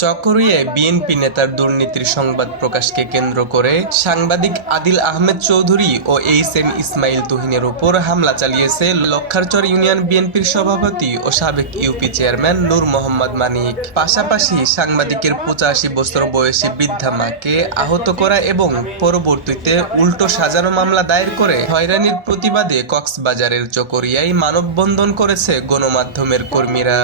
চকরিয়ায় BNP নেতার দুর্নীতির সংবাদ প্রকাশকে কেন্দ্র করে সাংবাদিক আদিল আহমেদ চৌধুরী ও এইচ.এম. ইসমাইল তুহিনের উপর হামলা চালিয়েছে লক্ষারচর ইউনিয়ন বিএনপির সভাপতি ও সাবেক ইউপি চেয়ারম্যান নূর মোহাম্মদ মানিক। পাশাপাশি সাংবাদিকের 85 বছর বয়সী বৃদ্ধা মাকে আহত করা এবং পরবর্তীতে উল্টো সাজানো মামলা দায়ের করে হয়রানির প্রতিবাদে কক্সবাজারের চকরিয়ায় মানববন্ধন করেছে গণমাধ্যমের কর্মীরা।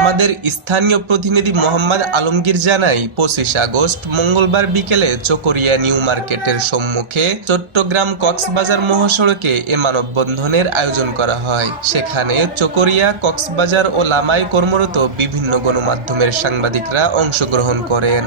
আমাদের স্থানীয় প্রতিনিধি মোহাম্মদ আলমগীর জানায়, 25 আগস্ট মঙ্গলবার বিকেলে চকরিয়া নিউ মার্কেটের সম্মুখে চট্টগ্রাম কক্সবাজার মহাসড়কে এ মানববন্ধনের আয়োজন করা হয়। সেখানে চকরিয়া, কক্সবাজার ও লামায় কর্মরত বিভিন্ন গণমাধ্যমের সাংবাদিকরা অংশগ্রহণ করেন।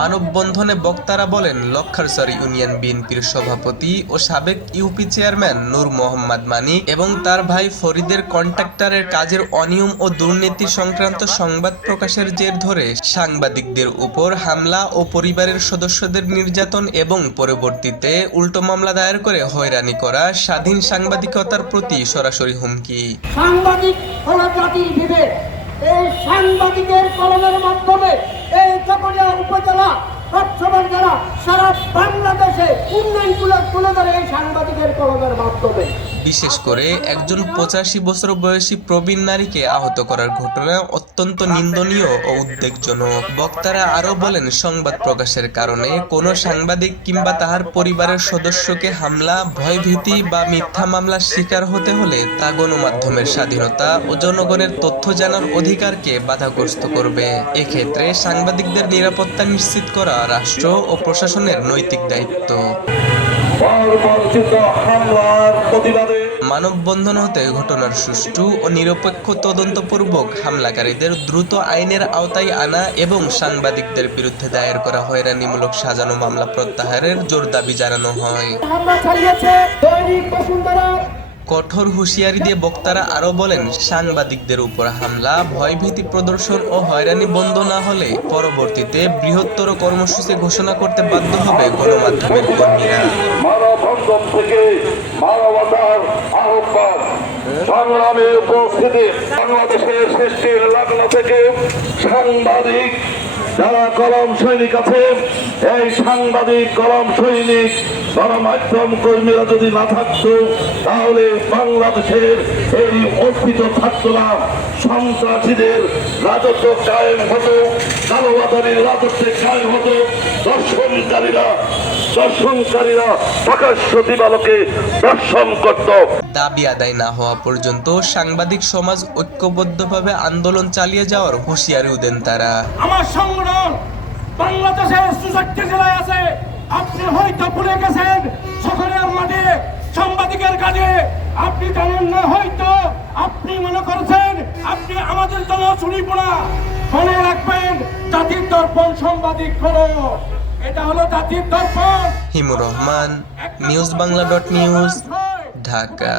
মানববন্ধনে বক্তারা বলেন, লক্ষারচর ইউনিয়ন বিএনপির সভাপতি ও সাবেক ইউপি চেয়ারম্যান নূর মোহাম্মদ মানিক এবং তার ভাই ফরিদের কন্ট্রাক্টরের কাজের অনিয়ম ও দুর্নীতি সংক্রান্ত সংবাদ প্রকাশের জের ধরে সাংবাদিকদের উপর হামলা ও পরিবারের সদস্যদের নির্যাতন এবং পরবর্তীতে উল্টো মামলা দায়ের করে হয়রানি করা স্বাধীন সাংবাদিকতার প্রতি সরাসরি হুমকি। সাংবাদিক হলো জাতির বিবেক। এই সাংবাদিকের কলমের মাধ্যমে এই চকরিয়া উপজেলা জেলা সারা বাংলাদেশে উন্নয়নগুলো তুলে ধরে এই সাংবাদিকের কলমের মাধ্যমে। বিশেষ করে একজন 85 বছর বয়সী প্রবীণ নারীকে আহত করার ঘটনা অত্যন্ত নিন্দনীয় ও উদ্বেগজনক। বক্তারা আরও বলেন, সংবাদ প্রকাশের কারণে কোনো সাংবাদিক কিংবা তাহার পরিবারের সদস্যকে হামলা, ভয়ভীতি বা মিথ্যা মামলার শিকার হতে হলে তা গণমাধ্যমের স্বাধীনতা ও জনগণের তথ্য জানার অধিকারকে বাধাগ্রস্ত করবে। এক্ষেত্রে সাংবাদিকদের নিরাপত্তা নিশ্চিত করা রাষ্ট্র ও প্রশাসনের নৈতিক দায়িত্ব। মানববন্ধন হতে ঘটনার সুষ্ঠু ও নিরপেক্ষ তদন্তপূর্বক হামলাকারীদের দ্রুত আইনের আওতায় আনা এবং সাংবাদিকদের বিরুদ্ধে দায়ের করা হয়রানিমূলক সাজানো মামলা প্রত্যাহারের জোর দাবি জানানো হয়। কঠোর হুঁশিয়ারি দিয়ে বক্তারা আরও বলেন, সাংবাদিকদের উপর হামলা, ভয়ভীতি প্রদর্শন ও হয়রানি বন্ধ না হলে পরবর্তীতে বৃহত্তর কর্মসূচি ঘোষণা করতে বাধ্য হবে গণমাধ্যমের কর্মীরা। সংগ্রামে উপস্থিতি বাংলাদেশের সৃষ্টির লগ্ন থেকে সাংবাদিক যারা কলম সৈনিক আছে, এই সাংবাদিক কলম সৈনিক গণমাধ্যম কর্মীরা যদি না থাকতো তাহলে বাংলাদেশের এই অস্তিত্ব থাকতো না। সন্ত্রাসীদের রাজত্ব কায়েম হতো, কালোবাজারির রাজত্বে কায়েম হতো, দর্শনকারীরা প্রকাশ্য দিবালোকে দর্শন করত। দাবি আদায় না হওয়া পর্যন্ত সাংবাদিক সমাজ ঐক্যবদ্ধভাবে আন্দোলন চালিয়ে যাওয়ার হুঁশিয়ারিও দেন তারা। আমার সংগঠন বাংলাদেশের 64 জেলায় আছে। আপনি হয়তো ভুলে গেছেন সকলের মাঠে সাংবাদিকের কাজে আপনি জানেন না, হয়তো আপনি মনে করছেন আপনি আমাদের জন্য শুনিপোনা। মনে রাখবেন, জাতির দর্পণ সাংবাদিক হলো, এটা হলো জাতির দর্পণ। হিমুর রহমান, নিউজবাংলা.নিউজ, ঢাকা।